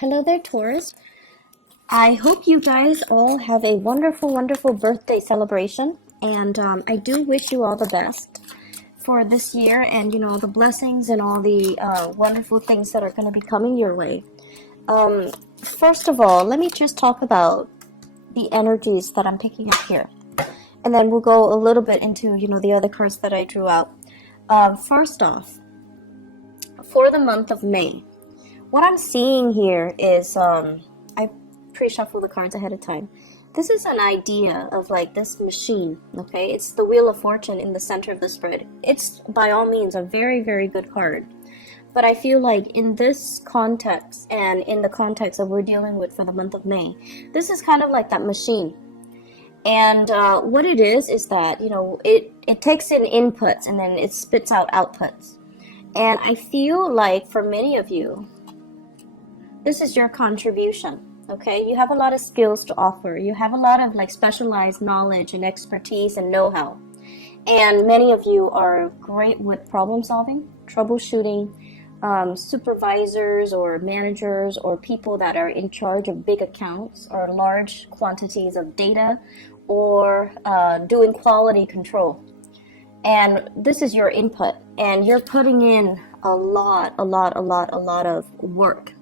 Hello there, Taurus. I hope you guys all have a wonderful, wonderful birthday celebration. And I do wish you all the best for this year and, the blessings and all the wonderful things that are going to be coming your way. First of all, let me just talk about the energies that I'm picking up here. And then we'll go a little bit into, the other cards that I drew out. First off, for the month of May, what I'm seeing here is, I pre-shuffle the cards ahead of time. This is an idea of like this machine, okay? It's the Wheel of Fortune in the center of the spread. It's by all means a very, very good card. But I feel like in this context and in the context that we're dealing with for the month of May, this is kind of like that machine. And what it is that, it takes in inputs and then it spits out outputs. And I feel like for many of you, this is your contribution, okay? You have a lot of skills to offer. You have a lot of like specialized knowledge and expertise and know-how. And many of you are great with problem solving, troubleshooting, supervisors or managers or people that are in charge of big accounts or large quantities of data or doing quality control. And this is your input, and you're putting in a lot of work.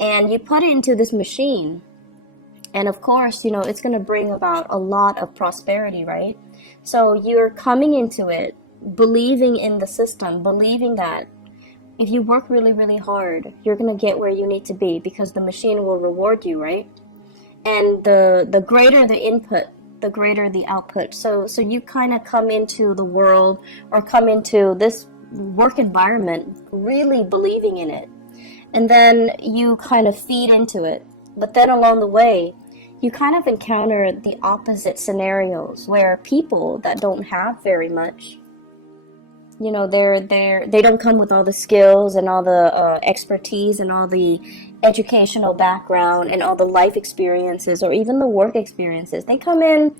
And you put it into this machine, and of course, it's going to bring about a lot of prosperity, right? So you're coming into it believing in the system, believing that if you work really, really hard, you're going to get where you need to be because the machine will reward you, right? And the greater the input, the greater the output. So you kind of come into the world or come into this work environment really believing in it. And then you kind of feed into it. But then along the way, you kind of encounter the opposite scenarios where people that don't have very much, they don't come with all the skills and all the expertise and all the educational background and all the life experiences or even the work experiences. They come in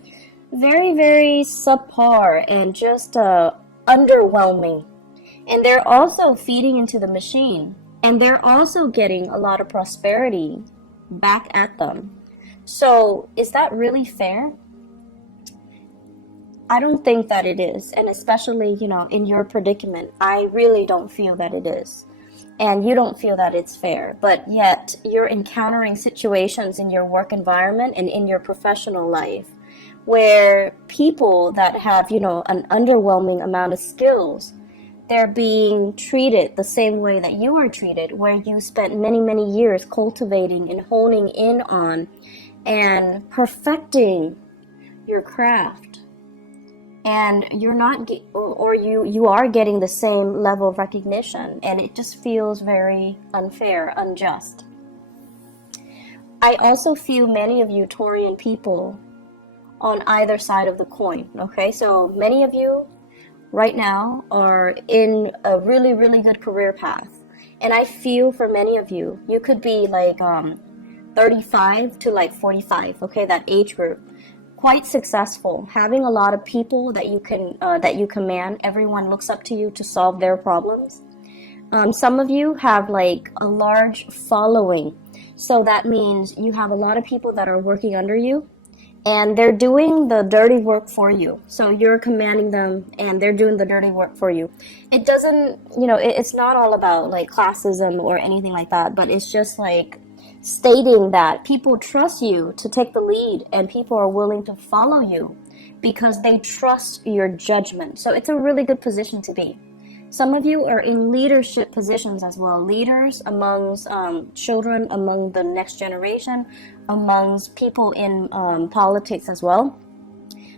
very, very subpar and just underwhelming. And they're also feeding into the machine. And they're also getting a lot of prosperity back at them. So is that really fair? I don't think that it is. And especially, in your predicament, I really don't feel that it is. And you don't feel that it's fair. But yet you're encountering situations in your work environment and in your professional life where people that have, an underwhelming amount of skills, they're being treated the same way that you are treated, where you spent many, many years cultivating and honing in on and perfecting your craft. And you're not, or you are getting the same level of recognition, and it just feels very unfair, unjust. I also feel many of you Taurian people on either side of the coin, okay? So many of you right now are in a really, really good career path. And I feel for many of you, you could be like 35 to like 45, okay, that age group. Quite successful, having a lot of people that you command. Everyone looks up to you to solve their problems. Some of you have like a large following. So that means you have a lot of people that are working under you. And they're doing the dirty work for you. So you're commanding them and they're doing the dirty work for you. It doesn't, it's not all about like classism or anything like that, but it's just like stating that people trust you to take the lead and people are willing to follow you because they trust your judgment. So it's a really good position to be. Some of you are in leadership positions as well. Leaders amongst children, among the next generation, amongst people in politics as well.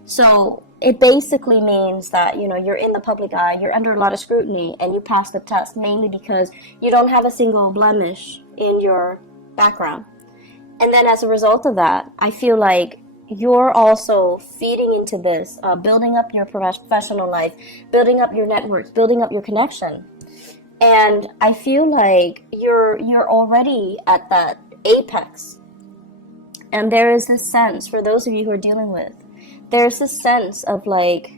So it basically means that, you're in the public eye, you're under a lot of scrutiny, and you pass the test mainly because you don't have a single blemish in your background. And then as a result of that, I feel like you're also feeding into this, building up your professional life, building up your networks, building up your connection. And I feel like you're already at that apex. And there is this sense, for those of you who are dealing with, there's this sense of like,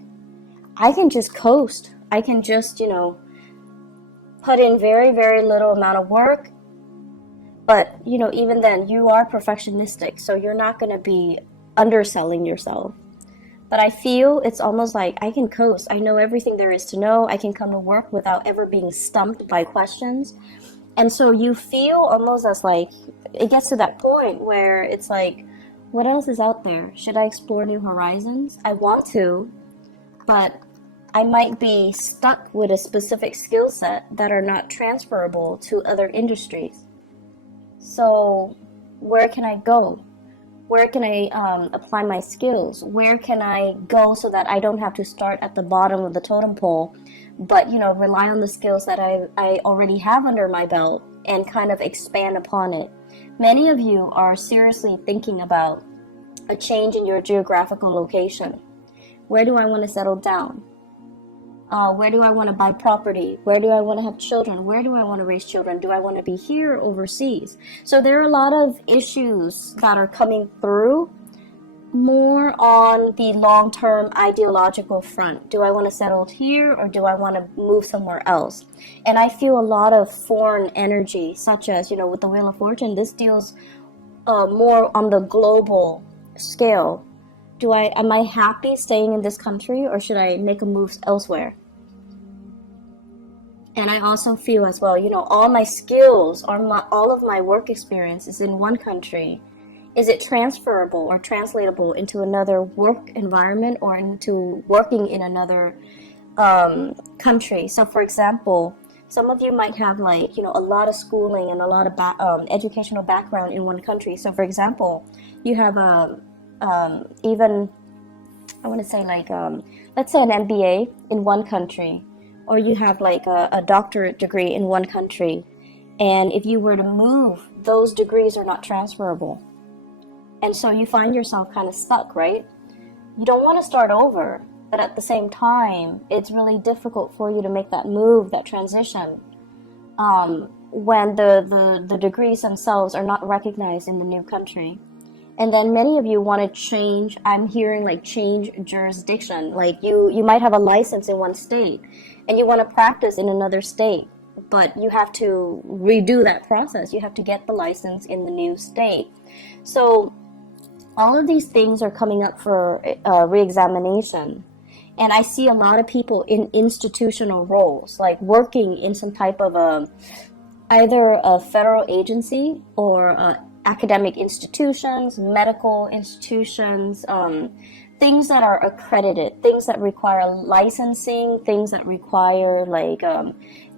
I can just coast. I can just, put in very, very little amount of work But, you know, even then, you are perfectionistic, so you're not going to be underselling yourself. But I feel it's almost like I can coast. I know everything there is to know. I can come to work without ever being stumped by questions. And so you feel almost as like, it gets to that point where it's like, what else is out there? Should I explore new horizons? I want to, but I might be stuck with a specific skill set that are not transferable to other industries. So where can I go? Where can I apply my skills? Where can I go so that I don't have to start at the bottom of the totem pole, but, you know, rely on the skills that I already have under my belt and kind of expand upon it? Many of you are seriously thinking about a change in your geographical location. Where do I want to settle down? Where do I want to buy property? Where do I want to have children? Where do I want to raise children? Do I want to be here or overseas? So there are a lot of issues that are coming through more on the long-term ideological front. Do I want to settle here or do I want to move somewhere else? And I feel a lot of foreign energy, such as, you know, with the Wheel of Fortune, this deals more on the global scale. Am I happy staying in this country or should I make a move elsewhere? And I also feel as well, you know, all my skills, all of my work experience is in one country. Is it transferable or translatable into another work environment or into working in another country? So for example, some of you might have like, you know, a lot of schooling and a lot of educational background in one country. So for example, you have even, I want to say like, let's say an MBA in one country, or you have like a doctorate degree in one country. And if you were to move, those degrees are not transferable. And so you find yourself kind of stuck, right? You don't want to start over, but at the same time, it's really difficult for you to make that move, that transition, when the degrees themselves are not recognized in the new country. And then many of you want to change, I'm hearing like change jurisdiction. Like you might have a license in one state and you want to practice in another state, but you have to redo that process. You have to get the license in the new state. So all of these things are coming up for re-examination. And I see a lot of people in institutional roles, like working in some type of either a federal agency or academic institutions, medical institutions, things that are accredited, things that require licensing, things that require like,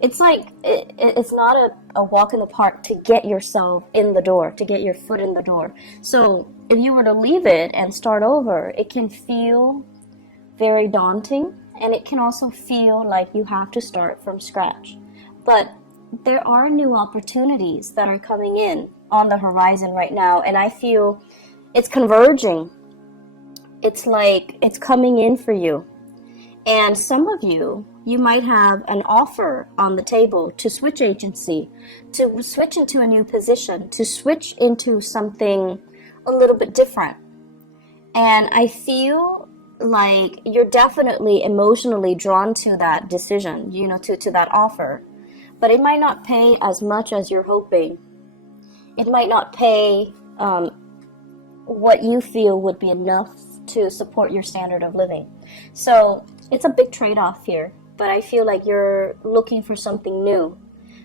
it's like, it's not a walk in the park to get yourself in the door, to get your foot in the door. So if you were to leave it and start over, it can feel very daunting, and it can also feel like you have to start from scratch. But there are new opportunities that are coming in on the horizon right now, and I feel it's converging. It's like it's coming in for you. And some of you might have an offer on the table to switch agency, to switch into a new position, to switch into something a little bit different. And I feel like you're definitely emotionally drawn to that decision, you know, to that offer. But it might not pay as much as you're hoping. It might not pay what you feel would be enough to support your standard of living. So it's a big trade-off here, but I feel like you're looking for something new.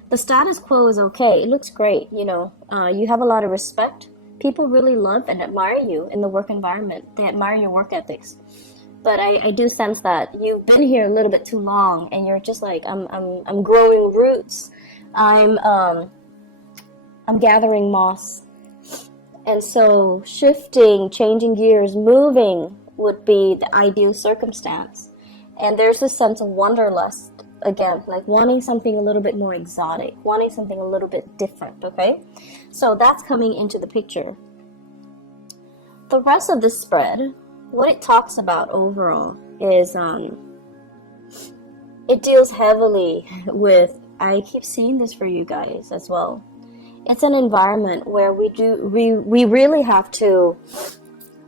The status quo is okay. It looks great, you know. You have a lot of respect. People really love and admire you in the work environment. They admire your work ethics. But I do sense that you've been here a little bit too long, and you're just like, I'm growing roots. I'm gathering moss. And so shifting, changing gears, moving would be the ideal circumstance. And there's this sense of wanderlust, again, like wanting something a little bit more exotic, wanting something a little bit different, okay? So that's coming into the picture. The rest of this spread, what it talks about overall is it deals heavily with, I keep seeing this for you guys as well. It's an environment where we really have to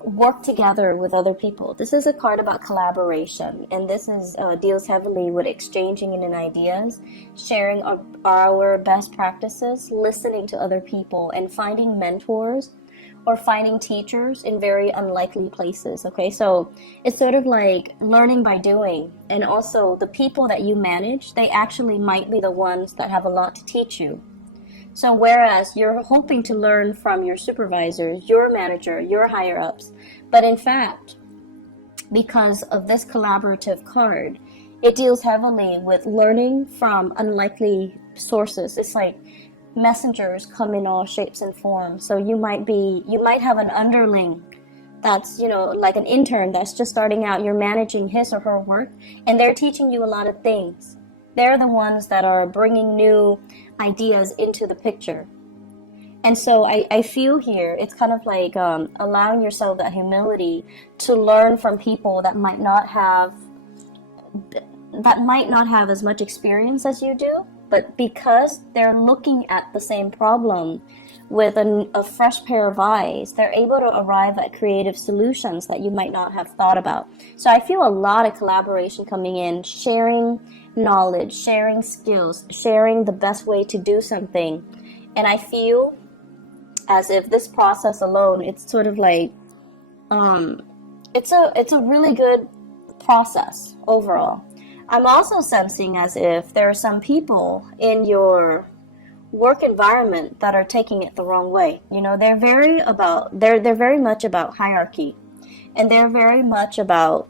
work together with other people. This is a card about collaboration, and this is deals heavily with exchanging in ideas, sharing our best practices, listening to other people, and finding mentors or finding teachers in very unlikely places. Okay, so it's sort of like learning by doing, and also the people that you manage, they actually might be the ones that have a lot to teach you. So whereas you're hoping to learn from your supervisors, your manager, your higher ups, but in fact, because of this collaborative card, it deals heavily with learning from unlikely sources. It's like messengers come in all shapes and forms. So you might have an underling that's, like an intern that's just starting out. You're managing his or her work, and they're teaching you a lot of things. They're the ones that are bringing new ideas into the picture. And so I feel here it's kind of like allowing yourself that humility to learn from people that might not have as much experience as you do, but because they're looking at the same problem with a fresh pair of eyes, they're able to arrive at creative solutions that you might not have thought about. So I feel a lot of collaboration coming in, sharing knowledge, sharing skills, sharing the best way to do something. And I feel as if this process alone, it's sort of like it's a really good process overall. I'm also sensing as if there are some people in your work environment that are taking it the wrong way. They're very much about hierarchy, and they're very much about,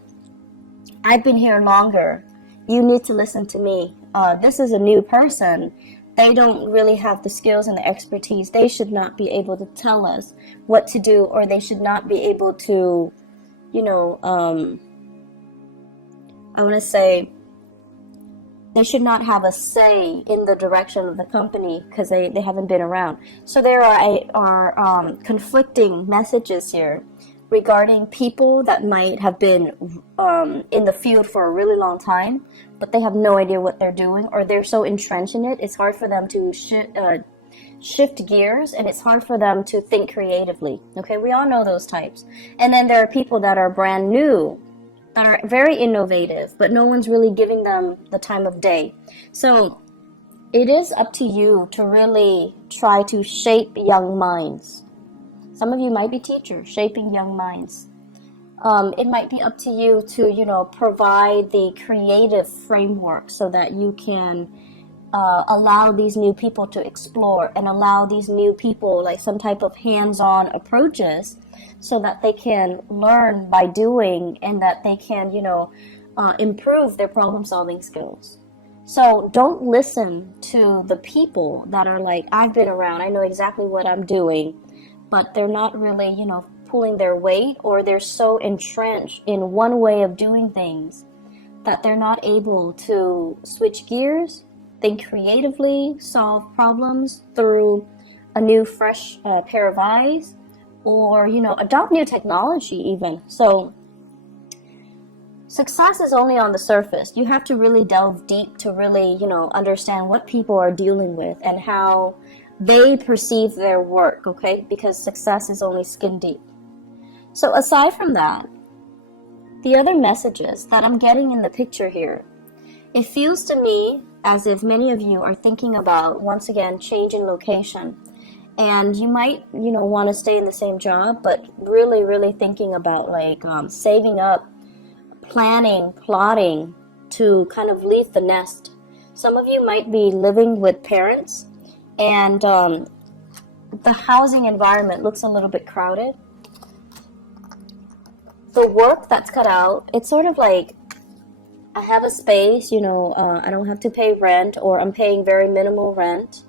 I've been here longer, you need to listen to me. This is a new person. They don't really have the skills and the expertise. They should not be able to tell us what to do, or they should not be able to, I want to say, they should not have a say in the direction of the company because they haven't been around. So there are conflicting messages here regarding people that might have been in the field for a really long time, but they have no idea what they're doing, or they're so entrenched in it, it's hard for them to shift gears, and it's hard for them to think creatively. Okay, we all know those types. And then there are people that are brand new, that are very innovative, but no one's really giving them the time of day. So it is up to you to really try to shape young minds. Some of you might be teachers, shaping young minds. It might be up to you to, provide the creative framework so that you can allow these new people to explore, and allow these new people like some type of hands-on approaches so that they can learn by doing, and that they can, improve their problem-solving skills. So don't listen to the people that are like, I've been around, I know exactly what I'm doing, but they're not really, pulling their weight, or they're so entrenched in one way of doing things that they're not able to switch gears, think creatively, solve problems through a new, fresh pair of eyes, or, adopt new technology even. So success is only on the surface. You have to really delve deep to really, understand what people are dealing with and how they perceive their work, okay? Because success is only skin deep. So aside from that, the other messages that I'm getting in the picture here, it feels to me as if many of you are thinking about, once again, changing location. And you might, want to stay in the same job, but really, really thinking about like saving up, planning, plotting to kind of leave the nest. Some of you might be living with parents, and the housing environment looks a little bit crowded. The work that's cut out, it's sort of like, I have a space, I don't have to pay rent, or I'm paying very minimal rent,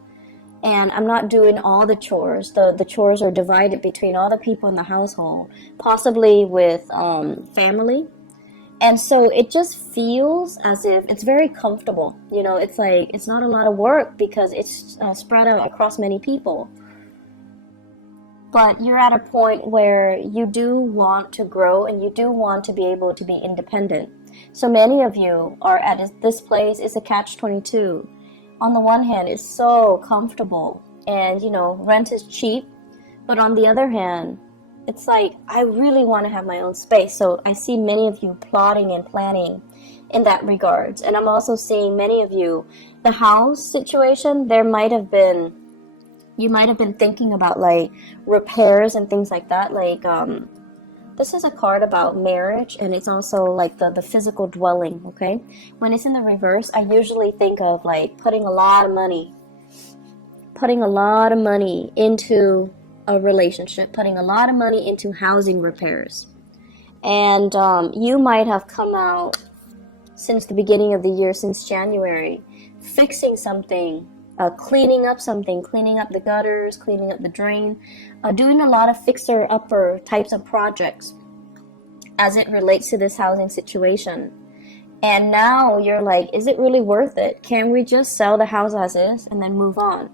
and I'm not doing all the chores. The chores are divided between all the people in the household, possibly with family. And so it just feels as if it's very comfortable. It's like, it's not a lot of work because it's spread out across many people. But you're at a point where you do want to grow, and you do want to be able to be independent. So many of you are at this place. It's a catch-22. On the one hand, it's so comfortable, and rent is cheap, but on the other hand, it's like I really want to have my own space. So I see many of you plotting and planning in that regards. And I'm also seeing many of you, the house situation, you might have been thinking about like repairs and things like that. Like, this is a card about marriage, and it's also like the physical dwelling, okay? When it's in the reverse, I usually think of like putting a lot of money into a relationship, putting a lot of money into housing repairs. And you might have come out since the beginning of the year, since January, fixing something, cleaning up something, cleaning up the gutters, cleaning up the drain, doing a lot of fixer-upper types of projects as it relates to this housing situation. And now you're like, is it really worth it? Can we just sell the house as is and then move on?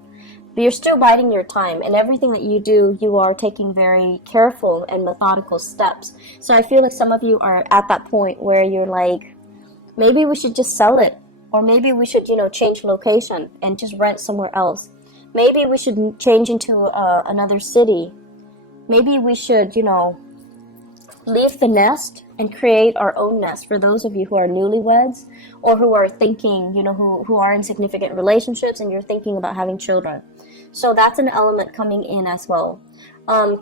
But you're still biding your time, and everything that you do, you are taking very careful and methodical steps. So I feel like some of you are at that point where you're like, maybe we should just sell it. Or maybe we should, change location and just rent somewhere else. Maybe we should change into another city. Maybe we should, leave the nest and create our own nest. For those of you who are newlyweds or who are thinking, who are in significant relationships and you're thinking about having children. So that's an element coming in as well.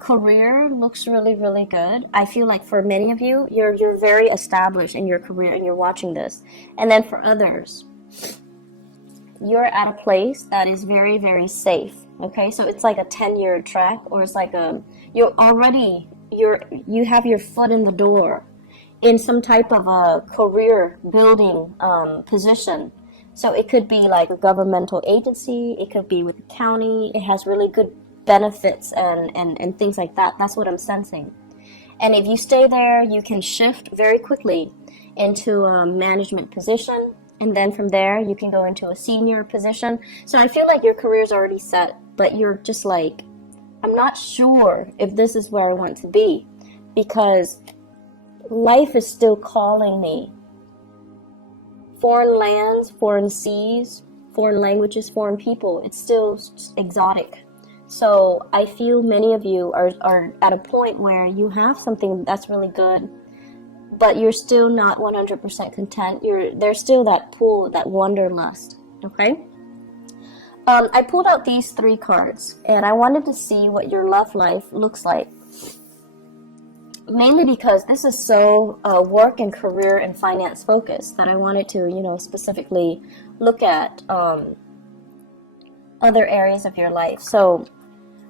Career looks really, really good. I feel like for many of you, you're very established in your career and you're watching this. And then for others, you're at a place that is very, very safe. Okay, so it's like a 10-year track, or it's like you have your foot in the door in some type of a career building position. So it could be like a governmental agency, it could be with the county, it has really good benefits and things like that. That's what I'm sensing. And if you stay there, you can shift very quickly into a management position, and then from there you can go into a senior position. So I feel like your career is already set, but you're just like, I'm not sure if this is where I want to be, because life is still calling me. Foreign lands, foreign seas, foreign languages, foreign people, it's still exotic. So I feel many of you are at a point where you have something that's really good, but you're still not 100% content. There's still that pull, that wanderlust, okay? I pulled out these 3 cards, and I wanted to see what your love life looks like. Mainly because this is so work and career and finance focused that I wanted to, specifically look at other areas of your life. So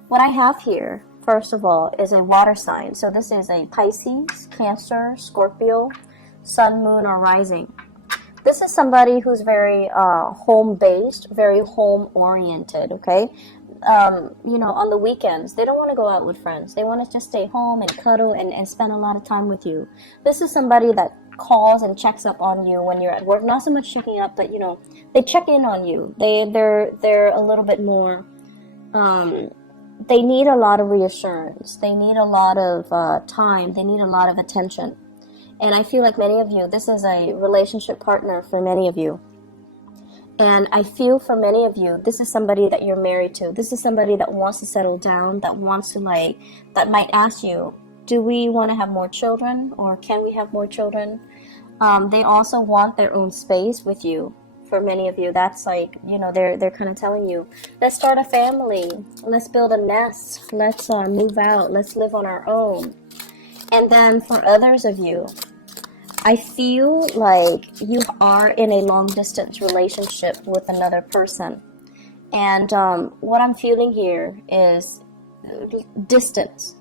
what I have here, first of all, is a water sign. So this is a Pisces, Cancer, Scorpio, Sun, Moon, or Rising. This is somebody who's very home-based, very home-oriented, okay? On the weekends, they don't want to go out with friends. They want to just stay home and cuddle and spend a lot of time with you. This is somebody that calls and checks up on you when you're at work. Not so much checking up, but, they check in on you. They're a little bit more, they need a lot of reassurance. They need a lot of time. They need a lot of attention. And I feel like many of you, this is a relationship partner for many of you. And I feel for many of you, this is somebody that you're married to. This is somebody that wants to settle down, that wants to that might ask you, do we want to have more children, or can we have more children? They also want their own space with you. For many of you, that's like, they're kind of telling you, let's start a family, let's build a nest, let's move out, let's live on our own. And then for others of you, I feel like you are in a long-distance relationship with another person. And what I'm feeling here is distance,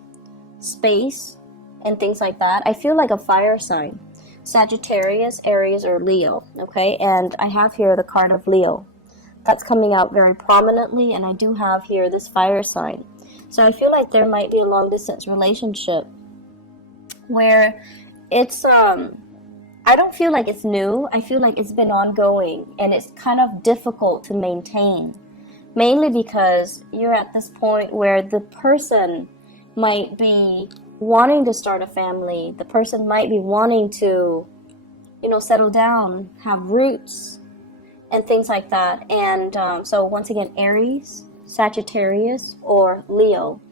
space, and things like that. I feel like a fire sign. Sagittarius, Aries, or Leo, okay? And I have here the card of Leo. That's coming out very prominently, and I do have here this fire sign. So I feel like there might be a long-distance relationship where it's I don't feel like it's new. I feel like it's been ongoing, and it's kind of difficult to maintain, mainly because you're at this point where the person might be wanting to start a family. The person might be wanting to, settle down, have roots, and things like that. And so once again, Aries, Sagittarius, or Leo.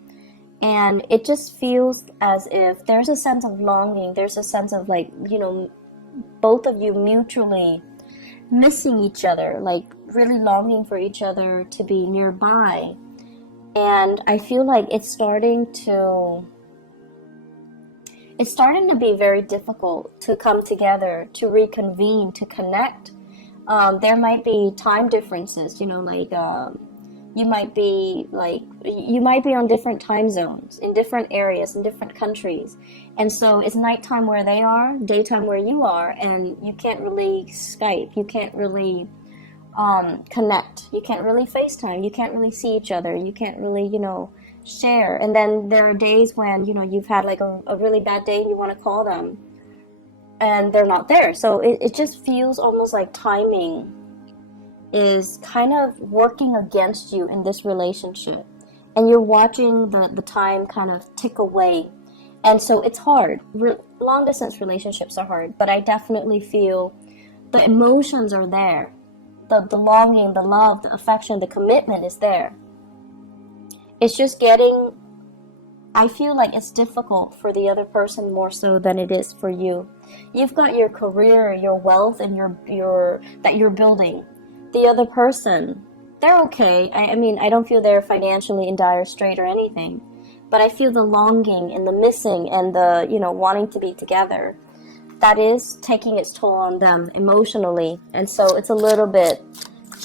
And it just feels as if there's a sense of longing. There's a sense of like, you know, both of you mutually missing each other, like really longing for each other to be nearby. And I feel like it's starting to be very difficult to come together, to reconvene, to connect. There might be time differences, you know, like you might be on different time zones, in different areas, in different countries. And so it's nighttime where they are, daytime where you are, and you can't really Skype, you can't really connect, you can't really FaceTime, you can't really see each other, you can't really, you know, share. And then there are days when, you know, you've had like a really bad day and you want to call them and they're not there. So it just feels almost like timing is kind of working against you in this relationship, and you're watching the time kind of tick away. And so it's hard. Long distance relationships are hard, but I definitely feel the emotions are there. The longing, the love, the affection, the commitment is there. It's just I feel like it's difficult for the other person more so than it is for you. You've got your career, your wealth, and that you're building. The other person, they're okay. I mean, I don't feel they're financially in dire strait or anything, but I feel the longing and the missing and the, you know, wanting to be together. That is taking its toll on them emotionally. And so it's a little bit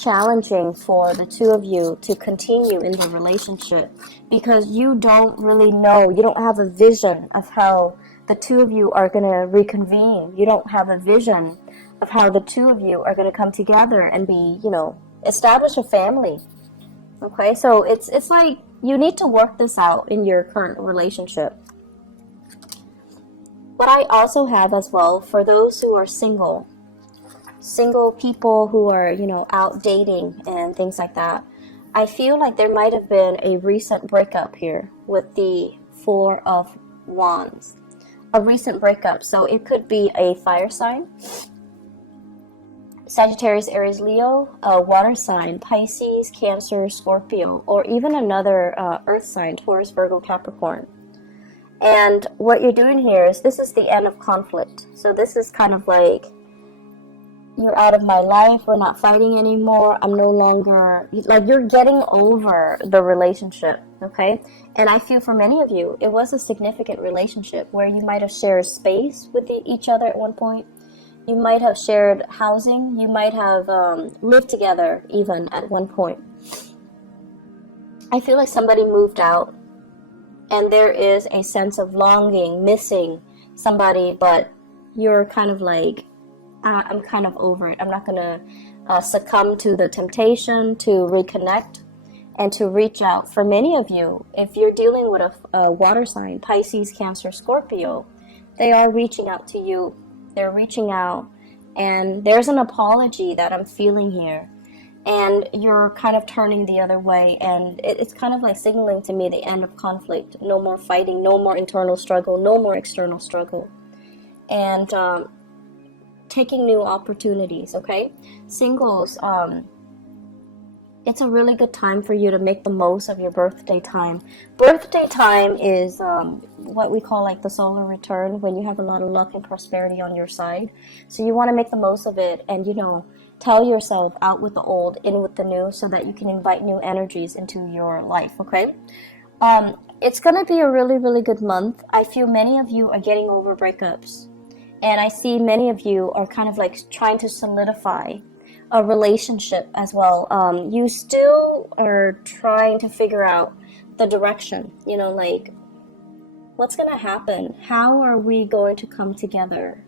challenging for the two of you to continue in the relationship because you don't really know, you don't have a vision of how the two of you are going to reconvene. You don't have a vision of how the two of you are going to come together and be, you know, establish a family. Okay, so it's like you need to work this out in your current relationship. What I also have as well, for those who are single people who are, you know, out dating and things like that, I feel like there might have been a recent breakup here with the Four of Wands. A recent breakup. So it could be a fire sign, Sagittarius, Aries, Leo, a water sign, Pisces, Cancer, Scorpio, or even another earth sign, Taurus, Virgo, Capricorn. And what you're doing here is this is the end of conflict. So this is kind of like, you're out of my life, we're not fighting anymore, I'm no longer, like you're getting over the relationship, okay? And I feel for many of you, it was a significant relationship where you might have shared space with each other at one point. You might have shared housing. You might have lived together even at one point. I feel like somebody moved out and there is a sense of longing, missing somebody, but you're kind of like, I'm kind of over it. I'm not going to succumb to the temptation to reconnect and to reach out. For many of you, if you're dealing with a water sign, Pisces, Cancer, Scorpio, they are reaching out to you. They're reaching out, and there's an apology that I'm feeling here, and you're kind of turning the other way, and it's kind of like signaling to me the end of conflict. No more fighting, no more internal struggle, no more external struggle, and taking new opportunities, okay? Singles, it's a really good time for you to make the most of your birthday time. Birthday time is what we call like the solar return, when you have a lot of luck and prosperity on your side. So you want to make the most of it and, you know, tell yourself out with the old, in with the new, so that you can invite new energies into your life, okay? It's going to be a really, really good month. I feel many of you are getting over breakups. And I see many of you are kind of like trying to solidify a relationship as well. You still are trying to figure out the direction, you know, like what's going to happen? How are we going to come together?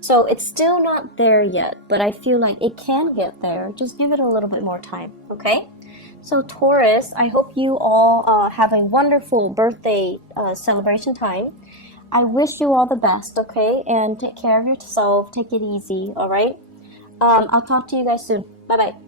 So it's still not there yet, but I feel like it can get there. Just give it a little bit more time, okay? So Taurus, I hope you all have a wonderful birthday celebration time. I wish you all the best, okay? And take care of yourself. Take it easy, all right? I'll talk to you guys soon. Bye-bye.